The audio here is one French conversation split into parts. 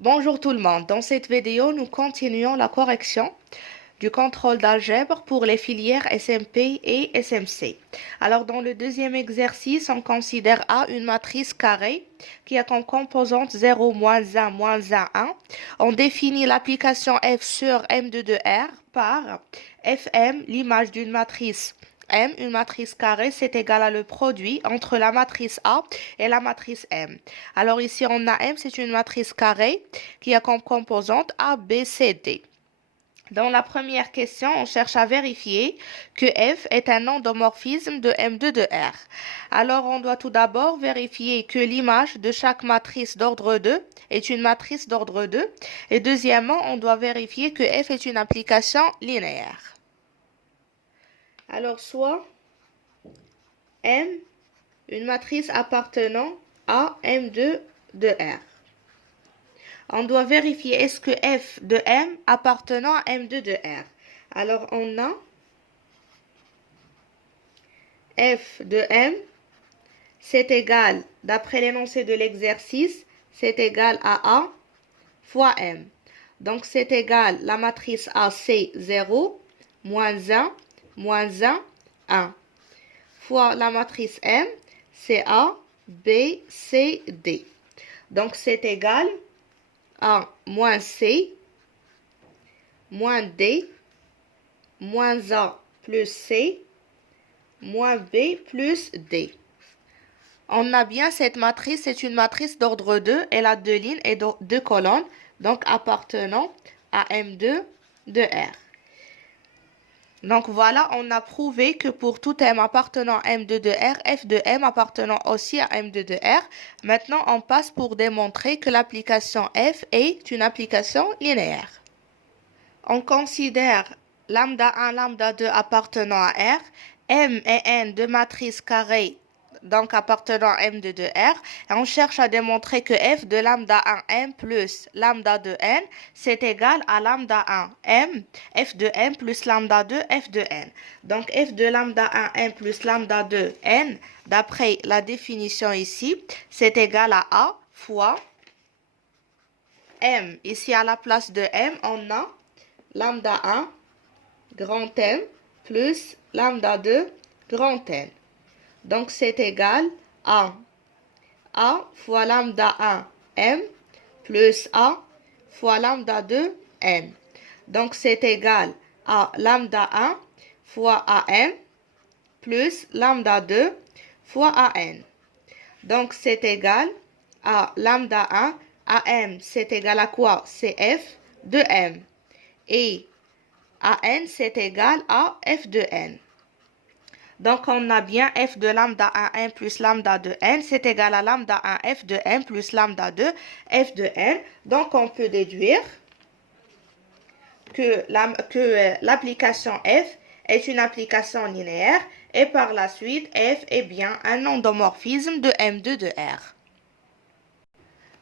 Bonjour tout le monde. Dans cette vidéo, nous continuons la correction du contrôle d'algèbre pour les filières SMP et SMC. Alors, dans le deuxième exercice, on considère A une matrice carrée qui a comme composante 0, moins 1, moins 1, 1. On définit l'application F sur M de R par Fm, l'image d'une matrice M, une matrice carrée, c'est égal à le produit entre la matrice A et la matrice M. Alors ici, on a M, c'est une matrice carrée qui a comme composante A, B, C, D. Dans la première question, on cherche à vérifier que F est un endomorphisme de M2 de R. Alors, on doit tout d'abord vérifier que l'image de chaque matrice d'ordre 2 est une matrice d'ordre 2. Et deuxièmement, on doit vérifier que F est une application linéaire. Alors, soit M, une matrice appartenant à M2 de R. On doit vérifier est-ce que F de M appartenant à M2 de R. Alors, on a F de M, c'est égal, d'après l'énoncé de l'exercice, c'est égal à A fois M. Donc, c'est égal, la matrice A, c'est 0, moins 1, moins 1, 1. Fois la matrice M, c'est A, B, C, D. Donc, c'est égal à moins C, moins D, moins A plus C, moins B plus D. On a bien cette matrice, c'est une matrice d'ordre 2, elle a deux lignes et deux colonnes, donc appartenant à M2 de R. Donc voilà, on a prouvé que pour tout M appartenant à M2 de R, F de M appartenant aussi à M2 de R. Maintenant, on passe pour démontrer que l'application F est une application linéaire. On considère lambda 1, lambda 2 appartenant à R, M et N de matrices carrées donc appartenant à M2 de R, et on cherche à démontrer que F de lambda 1 M plus lambda 2 N, c'est égal à lambda 1 M, F de M plus lambda 2 F de N. Donc F de lambda 1 M plus lambda 2 N, d'après la définition ici, c'est égal à A fois M. Ici à la place de M, on a lambda 1 grand M plus lambda 2 grand N. Donc, c'est égal à A fois lambda 1 M plus A fois lambda 2 N. Donc, c'est égal à lambda 1 fois AM plus lambda 2 fois AN. Donc, c'est égal à lambda 1. AM, c'est égal à quoi? C'est F de M. Et AN, c'est égal à F de N. Donc, on a bien F de lambda 1 plus lambda de N, c'est égal à lambda 1 F de N plus lambda 2 F de N. Donc, on peut déduire que l'application F est une application linéaire et par la suite, F est bien un endomorphisme de M2 de R.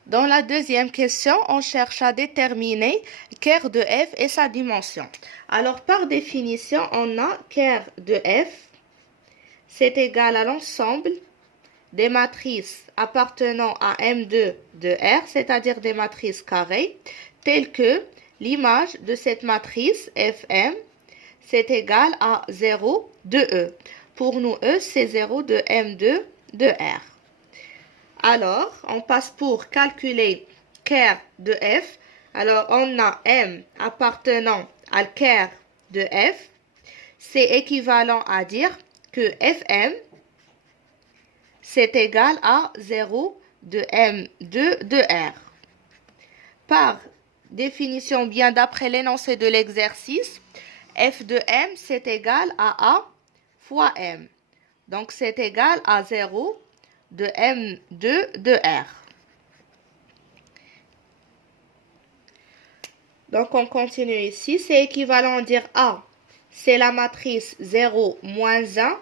Dans la deuxième question, on cherche à déterminer ker de F et sa dimension. Alors, par définition, on a ker de F, c'est égal à l'ensemble des matrices appartenant à M2 de R, c'est-à-dire des matrices carrées, telles que l'image de cette matrice Fm, c'est égal à 0 de E. Pour nous, E, c'est 0 de M2 de R. Alors, on passe pour calculer ker de F. Alors, on a M appartenant à ker de F. C'est équivalent à dire que Fm, c'est égal à 0 de M2 de R. Par définition, bien d'après l'énoncé de l'exercice, F de M, c'est égal à A fois M. Donc, c'est égal à 0 de M2 de R. Donc, on continue ici. C'est équivalent à dire A, c'est la matrice 0, moins 1,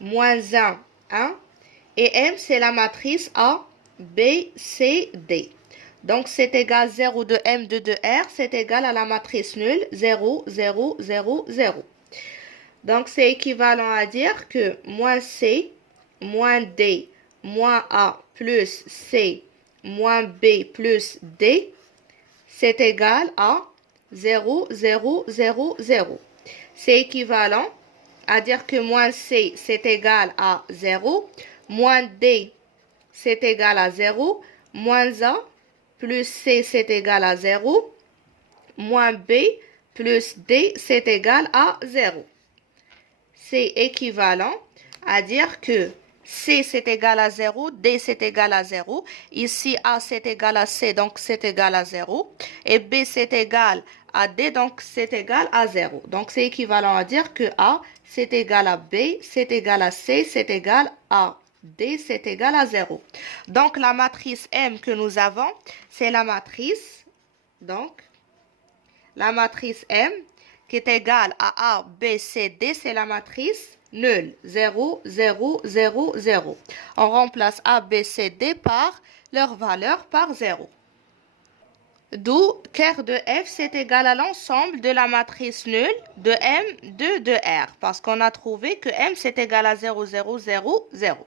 moins 1, 1. Et M, c'est la matrice A, B, C, D. Donc, c'est égal à 0 de M2 de R, c'est égal à la matrice nulle 0, 0, 0, 0. Donc, c'est équivalent à dire que moins C, moins D, moins A plus C, moins B plus D, c'est égal à 0, 0, 0, 0. C'est équivalent à dire que moins C, c'est égal à 0, moins D, c'est égal à 0, moins A plus C, c'est égal à 0, moins B plus D, c'est égal à 0. C'est équivalent à dire que C, c'est égal à 0, D, c'est égal à 0. Ici, A, c'est égal à C, donc c'est égal à 0. Et B, c'est égal à D, donc c'est égal à 0. Donc, c'est équivalent à dire que A, c'est égal à B, c'est égal à C, c'est égal à D, c'est égal à 0. Donc, la matrice M que nous avons, c'est la matrice, donc, la matrice M qui est égale à A, B, C, D, c'est la matrice nulle. 0, 0, 0, 0. On remplace A, B, C, D par leur valeur par 0. D'où ker de F, c'est égal à l'ensemble de la matrice nulle de M de R. Parce qu'on a trouvé que M, c'est égal à 0, 0, 0, 0.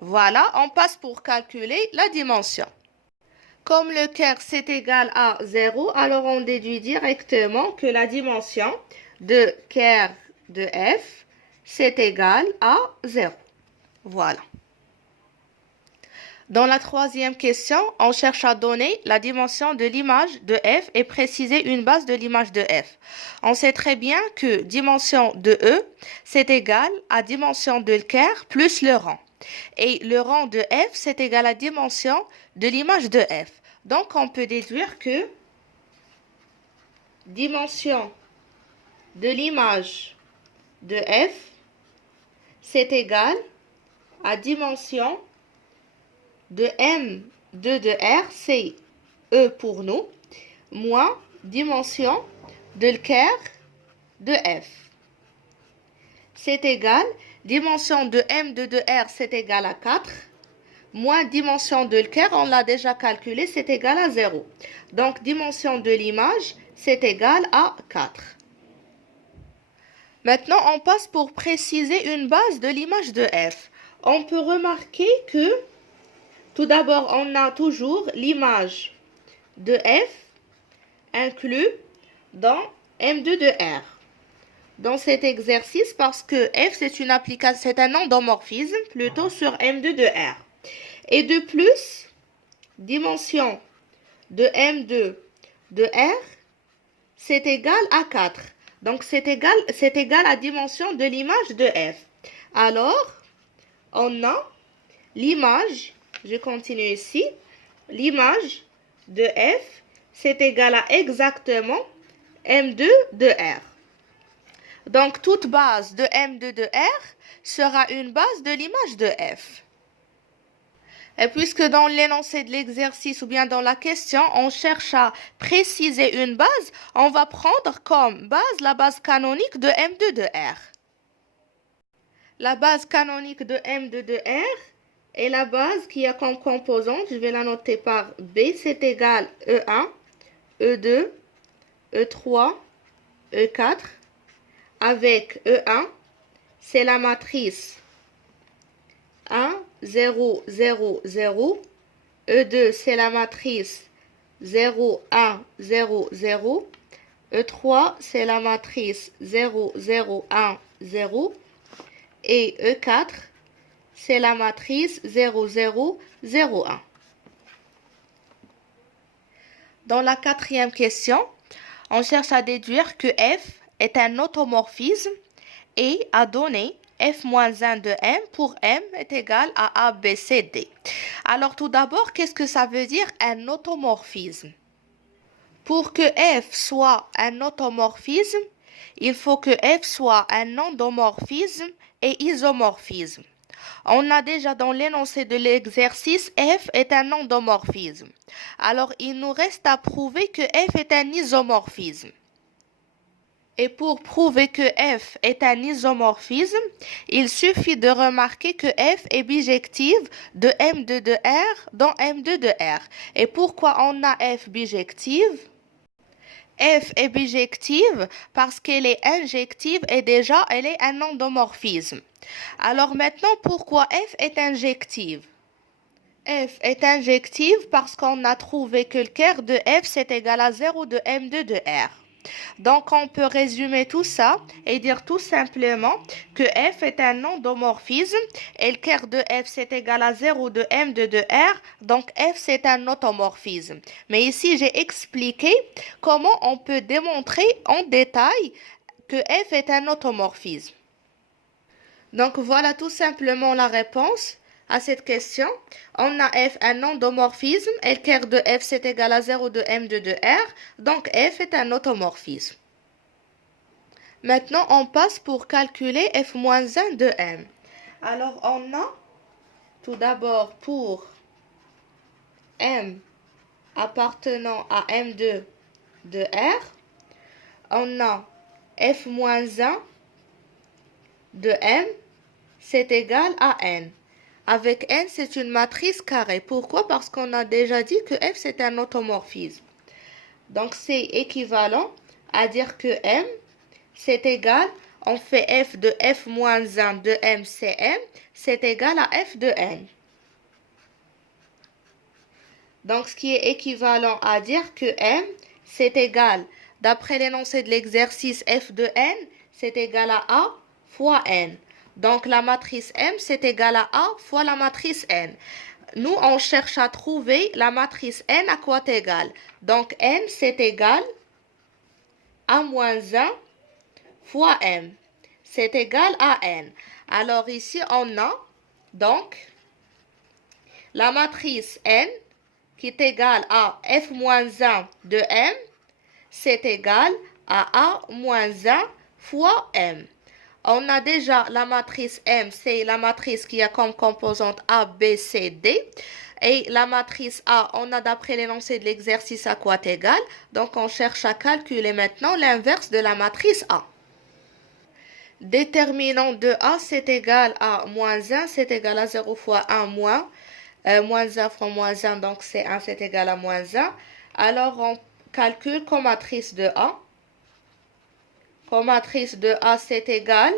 Voilà, on passe pour calculer la dimension. Comme le ker c'est égal à 0, alors on déduit directement que la dimension de ker de F c'est égal à 0. Voilà. Dans la troisième question, on cherche à donner la dimension de l'image de F et préciser une base de l'image de F. On sait très bien que dimension de E c'est égal à dimension de ker plus le rang. Et le rang de F c'est égal à dimension de l'image de F. Donc, on peut déduire que dimension de l'image de F, c'est égal à dimension de M2 de R, c'est E pour nous, moins dimension de ker de F. C'est égal, dimension de M2 de R, c'est égal à 4. Moins dimension de ker, on l'a déjà calculé, c'est égal à 0. Donc, dimension de l'image, c'est égal à 4. Maintenant, on passe pour préciser une base de l'image de F. On peut remarquer que, tout d'abord, on a toujours l'image de F inclus dans M2 de R. Dans cet exercice, parce que F, c'est une application, c'est un endomorphisme plutôt sur M2 de R. Et de plus, dimension de M2 de R, c'est égal à 4. Donc, c'est égal à dimension de l'image de F. Alors, on a l'image, je continue ici, l'image de F, c'est égal à exactement M2 de R. Donc, toute base de M2 de R sera une base de l'image de F. Et puisque dans l'énoncé de l'exercice ou bien dans la question, on cherche à préciser une base, on va prendre comme base la base canonique de M2 de R. La base canonique de M2 de R est la base qui a comme composante, je vais la noter par B, c'est égal E1, E2, E3, E4, avec E1, c'est la matrice 1, 0, 0, 0. E2, c'est la matrice 0, 1, 0, 0. E3, c'est la matrice 0, 0, 1, 0. Et E4, c'est la matrice 0, 0, 0, 1. Dans la quatrième question, on cherche à déduire que F est un automorphisme et à donner f-1 de m pour m est égal à a, b, c, d. Alors tout d'abord, qu'est-ce que ça veut dire un automorphisme? Pour que f soit un automorphisme, il faut que f soit un endomorphisme et isomorphisme. On a déjà dans l'énoncé de l'exercice, f est un endomorphisme. Alors il nous reste à prouver que f est un isomorphisme. Et pour prouver que f est un isomorphisme, il suffit de remarquer que f est bijective de M2 de R dans M2 de R. Et pourquoi on a f bijective? F est bijective parce qu'elle est injective et déjà elle est un endomorphisme. Alors maintenant, pourquoi f est injective? F est injective parce qu'on a trouvé que le kerr de F c'est égal à 0 de M2 de R. Donc on peut résumer tout ça et dire tout simplement que F est un endomorphisme et le kerr de F c'est égal à 0 de M2 de R. Donc F c'est un automorphisme. Mais ici j'ai expliqué comment on peut démontrer en détail que F est un automorphisme. Donc voilà tout simplement la réponse à cette question. On a F un endomorphisme et le kerr de F c'est égal à 0 de M2 de R. Donc F est un automorphisme. Maintenant on passe pour calculer F-1 de M. Alors on a tout d'abord pour M appartenant à M2 de R, on a F-1 de M, c'est égal à N. Avec N, c'est une matrice carrée. Pourquoi? Parce qu'on a déjà dit que F, c'est un automorphisme. Donc, c'est équivalent à dire que M, c'est égal, on fait F de F-1 de M, c'est M, c'est égal à F de N. Donc, ce qui est équivalent à dire que M, c'est égal, d'après l'énoncé de l'exercice F de N, c'est égal à A fois N. Donc, la matrice M, c'est égal à A fois la matrice N. Nous, on cherche à trouver la matrice N à quoi est égale. Donc, N, c'est égal à moins 1 fois M. C'est égal à N. Alors, ici, on a donc la matrice N qui est égale à F-1 de M, c'est égal à A-1 fois M. On a déjà la matrice M, c'est la matrice qui a comme composante A, B, C, D. Et la matrice A, on a d'après l'énoncé de l'exercice à quoi est égal. Donc, on cherche à calculer maintenant l'inverse de la matrice A. Déterminant de A, c'est égal à moins 1, c'est égal à 0 fois 1 moins. Moins 1 fois moins 1, donc c'est 1, c'est égal à moins 1. Alors, on calcule comatrice de A. Comatrice de A, c'est égal.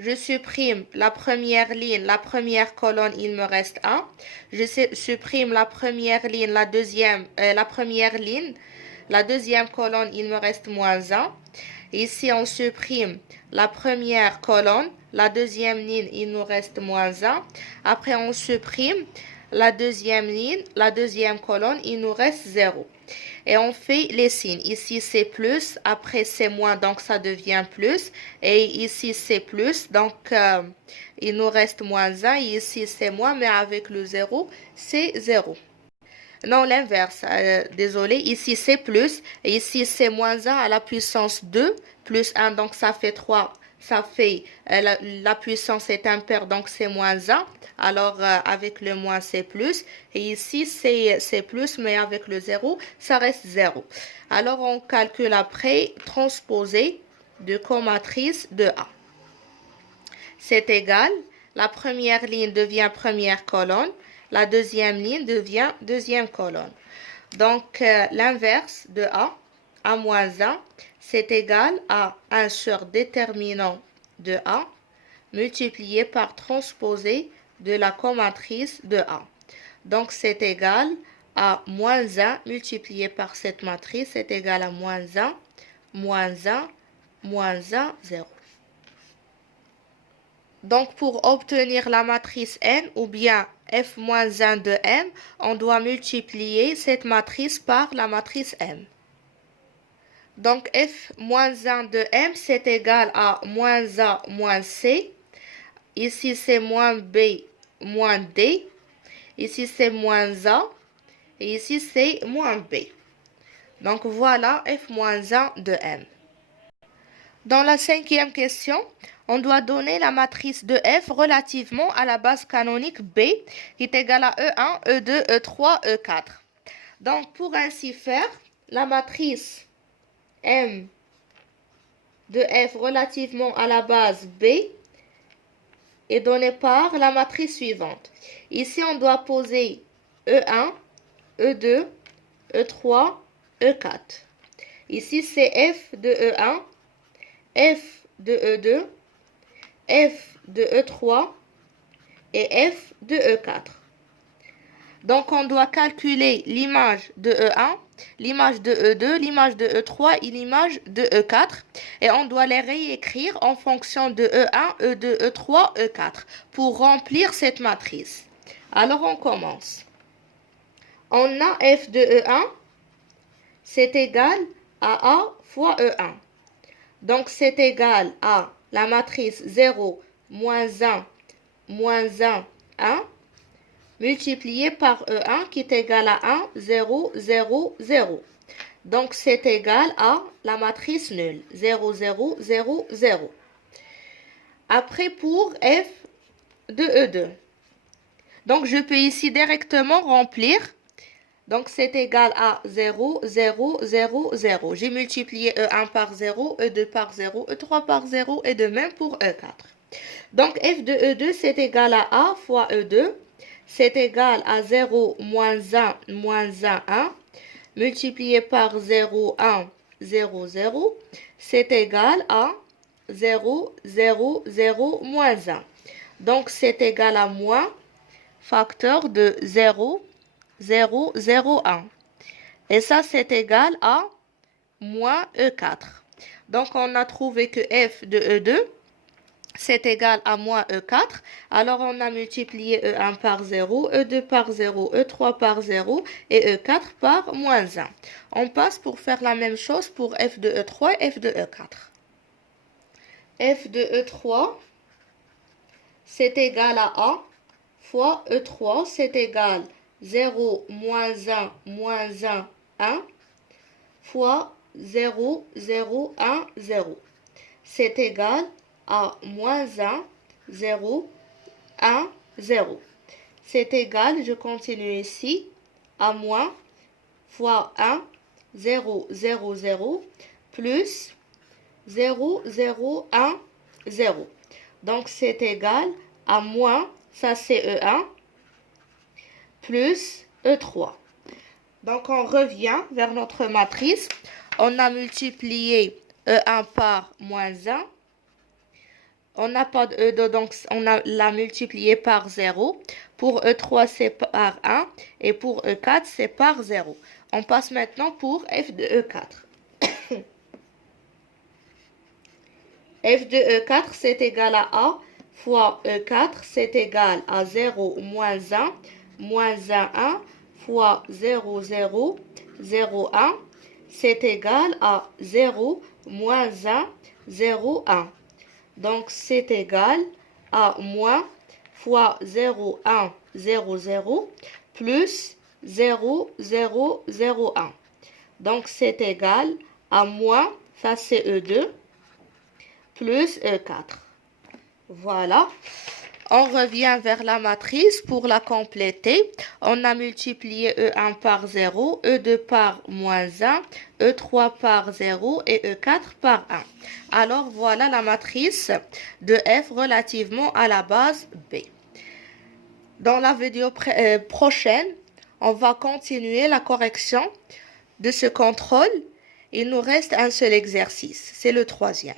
Je supprime la première ligne, la première colonne, il me reste 1. Je supprime la première ligne, la première ligne, la deuxième colonne, il me reste moins 1. Ici, on supprime la première colonne, la deuxième ligne, il nous reste moins 1. Après, on supprime la deuxième ligne, la deuxième colonne, il nous reste 0. Et on fait les signes. Ici, c'est plus, après c'est moins, donc ça devient plus. Et ici, c'est plus, donc il nous reste moins 1. Ici, c'est moins, mais avec le 0, c'est 0. Non, l'inverse, désolé. Ici, c'est plus. Et ici, c'est moins 1 à la puissance 2, plus 1, donc ça fait 3. Ça fait, la puissance est impaire, donc c'est moins 1. Alors, avec le moins, c'est plus. Et ici, c'est plus, mais avec le 0, ça reste 0. Alors, on calcule après, transposer de comatrice de A. C'est égal. La première ligne devient première colonne. La deuxième ligne devient deuxième colonne. Donc, l'inverse de A moins 1, c'est égal à 1 sur déterminant de A multiplié par transposé de la comatrice de A. Donc, c'est égal à moins 1 multiplié par cette matrice, c'est égal à moins 1, moins 1, moins 1, 0. Donc, pour obtenir la matrice N ou bien F-1 de M, on doit multiplier cette matrice par la matrice M. Donc, F-1 de M, c'est égal à moins A moins C. Ici, c'est moins B moins D. Ici, c'est moins A. Et ici, c'est moins B. Donc, voilà F-1 de M. Dans la cinquième question, on doit donner la matrice de F relativement à la base canonique B qui est égale à E1, E2, E3, E4. Donc, pour ainsi faire, la matrice M de F relativement à la base B est donnée par la matrice suivante. Ici, on doit poser E1, E2, E3, E4. Ici, c'est F de E1, F de E2, F de E3 et F de E4. Donc, on doit calculer l'image de E1, l'image de E2, l'image de E3 et l'image de E4. Et on doit les réécrire en fonction de E1, E2, E3, E4 pour remplir cette matrice. Alors, on commence. On a f de E1, c'est égal à A fois E1. Donc, c'est égal à la matrice 0, moins 1, moins 1, 1, multiplié par E1 qui est égal à 1, 0, 0, 0. Donc, c'est égal à la matrice nulle, 0, 0, 0, 0. Après, pour f de E2. Donc, je peux ici directement remplir. Donc, c'est égal à 0, 0, 0, 0. J'ai multiplié E1 par 0, E2 par 0, E3 par 0 et de même pour E4. Donc, f de E2, c'est égal à A fois E2. C'est égal à 0, moins 1, moins 1, 1, multiplié par 0, 1, 0, 0, c'est égal à 0, 0, 0, moins 1. Donc, c'est égal à moins facteur de 0, 0, 0, 1. Et ça, c'est égal à moins E4. Donc, on a trouvé que f de E2, c'est égal à moins E4. Alors, on a multiplié E1 par 0, E2 par 0, E3 par 0 et E4 par moins 1. On passe pour faire la même chose pour f de E3 et f de E4. F de E3, c'est égal à A fois E3, c'est égal 0, moins 1, moins 1, 1, fois 0, 0, 1, 0. C'est égal à moins 1, 0, 1, 0. C'est égal, je continue ici, à moins fois 1, 0, 0, 0, plus 0, 0, 1, 0. Donc, c'est égal à moins, ça c'est E1, plus E3. Donc, on revient vers notre matrice. On a multiplié E1 par moins 1. On n'a pas de E2, donc on l'a multiplié par 0. Pour E3, c'est par 1. Et pour E4, c'est par 0. On passe maintenant pour f de E4. f de E4, c'est égal à A fois E4, c'est égal à 0 moins 1, moins 1, 1, fois 0, 0, 0, 1, c'est égal à 0 moins 1, 0, 1. Donc, c'est égal à moins fois 0, 1, 0, 0, plus 0, 0, 0, 1. Donc, c'est égal à moins, ça c'est E2, plus E4. Voilà. On revient vers la matrice pour la compléter. On a multiplié E1 par 0, E2 par moins 1, E3 par 0 et E4 par 1. Alors voilà la matrice de F relativement à la base B. Dans la vidéo prochaine, on va continuer la correction de ce contrôle. Il nous reste un seul exercice, c'est le troisième.